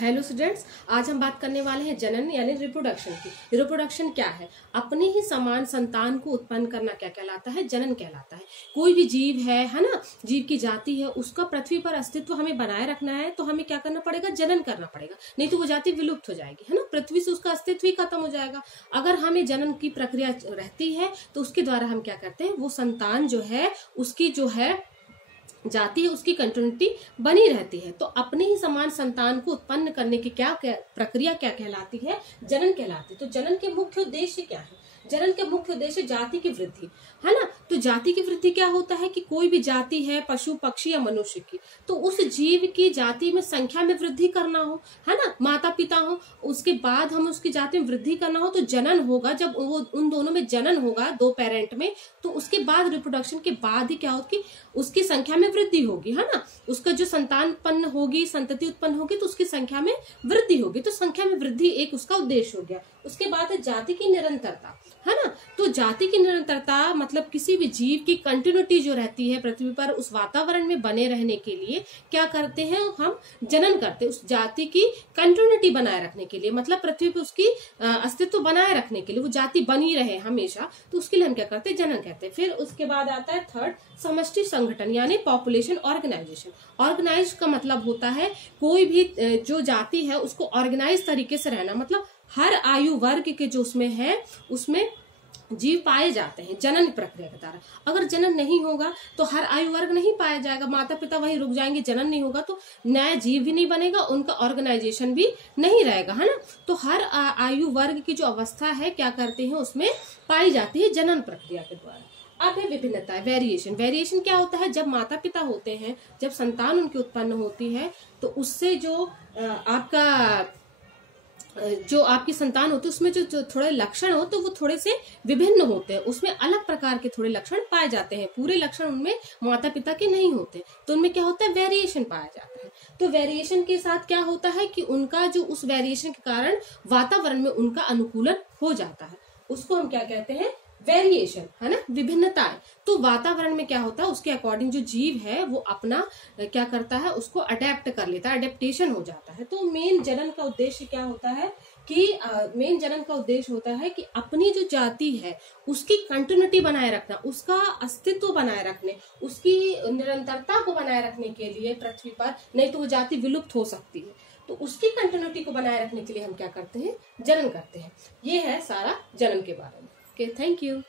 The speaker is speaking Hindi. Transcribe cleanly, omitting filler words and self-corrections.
हेलो स्टूडेंट्स, आज हम बात करने वाले हैं जनन यानी रिप्रोडक्शन की। रिप्रोडक्शन क्या है? अपने ही समान संतान को उत्पन्न करना क्या कहलाता है? जनन कहलाता है। कोई भी जीव है ना, जीव की जाति है, उसका पृथ्वी पर अस्तित्व हमें बनाए रखना है तो हमें क्या करना पड़ेगा? जनन करना पड़ेगा, नहीं तो वो जाति विलुप्त हो जाएगी, है ना। पृथ्वी से उसका अस्तित्व ही खत्म हो जाएगा। अगर हमें जनन की प्रक्रिया रहती है तो उसके द्वारा हम क्या करते हैं, वो संतान जो है उसकी जो है जाती है, उसकी कंटिन्यूटी बनी रहती है। तो अपने ही समान संतान को उत्पन्न करने की प्रक्रिया क्या कहलाती है? जनन कहलाती है। तो जनन के मुख्य उद्देश्य क्या है? जनन के मुख्य उद्देश्य जाति की वृद्धि, है ना। तो जाति की वृद्धि क्या होता है कि कोई भी जाति है, पशु पक्षी या मनुष्य की, तो उस जीव की जाति में संख्या में वृद्धि करना हो, है ना, माता पिता हो, उसके बाद हम उसकी जाति में वृद्धि करना हो तो जनन होगा। जब वो उन दोनों में जनन होगा, दो पेरेंट में, तो उसके बाद रिप्रोडक्शन के बाद ही क्या होगा कि उसकी संख्या में वृद्धि होगी, है ना। उसका जो संतान उत्पन्न होगी, संतति उत्पन्न होगी, तो उसकी संख्या में वृद्धि होगी। तो संख्या में वृद्धि एक उसका उद्देश्य हो गया। उसके बाद है जाति की निरंतरता, है ना। तो जाति की निरंतरता मतलब किसी भी जीव की कंटिन्यूटी जो रहती है पृथ्वी पर, उस वातावरण में बने रहने के लिए क्या करते हैं, हम जनन करते हैं। उस जाति की कंटिन्यूटी बनाए रखने के लिए, मतलब पृथ्वी पर उसकी अस्तित्व बनाए रखने के लिए, वो जाति बनी रहे हमेशा, तो उसके लिए हम क्या करते हैं? जनन कहते हैं। फिर उसके बाद आता है थर्ड, समष्टि संगठन यानी पॉपुलेशन ऑर्गेनाइजेशन। ऑर्गेनाइज का मतलब होता है कोई भी जो जाति है उसको ऑर्गेनाइज तरीके से रहना, मतलब हर आयु वर्ग के जो उसमें है उसमें जीव पाए जाते हैं जनन प्रक्रिया के द्वारा। अगर जनन नहीं होगा तो हर आयु वर्ग नहीं पाया जाएगा, माता पिता वहीं रुक जाएंगे, जनन नहीं होगा तो नया जीव भी नहीं बनेगा, उनका ऑर्गेनाइजेशन भी नहीं रहेगा, है ना। तो हर आयु वर्ग की जो अवस्था है क्या करते हैं, उसमें पाई जाती है जनन प्रक्रिया के द्वारा। अब है विभिन्नता, वेरिएशन। वेरिएशन क्या होता है? जब माता पिता होते हैं, जब संतान उनकी उत्पन्न होती है, तो उससे जो आपकी संतान होती है उसमें जो थोड़े लक्षण हो तो वो थोड़े से विभिन्न होते हैं, उसमें अलग प्रकार के थोड़े लक्षण पाए जाते हैं। पूरे लक्षण उनमें माता पिता के नहीं होते, तो उनमें क्या होता है? वेरिएशन पाया जाता है। तो वेरिएशन के साथ क्या होता है कि उनका जो उस वेरिएशन के कारण वातावरण में उनका अनुकूलन हो जाता है, उसको हम क्या कहते हैं? वेरिएशन, है ना, विभिन्नताएं। तो वातावरण में क्या होता है, उसके अकॉर्डिंग जो जीव है वो अपना क्या करता है, उसको अडेप्ट कर लेता है, अडेप्टेशन हो जाता है। तो मेन जनन का उद्देश्य क्या होता है कि मेन जनन का उद्देश्य होता है कि अपनी जो जाति है उसकी कंटिन्यूटी बनाए रखना, उसका अस्तित्व बनाए रखने, उसकी निरंतरता को बनाए रखने के लिए पृथ्वी पर, नहीं तो वो जाति विलुप्त हो सकती है। तो उसकी कंटिन्यूटी को बनाए रखने के लिए हम क्या करते हैं? जनन करते हैं। ये है सारा जनन के बारे में। Okay, thank you.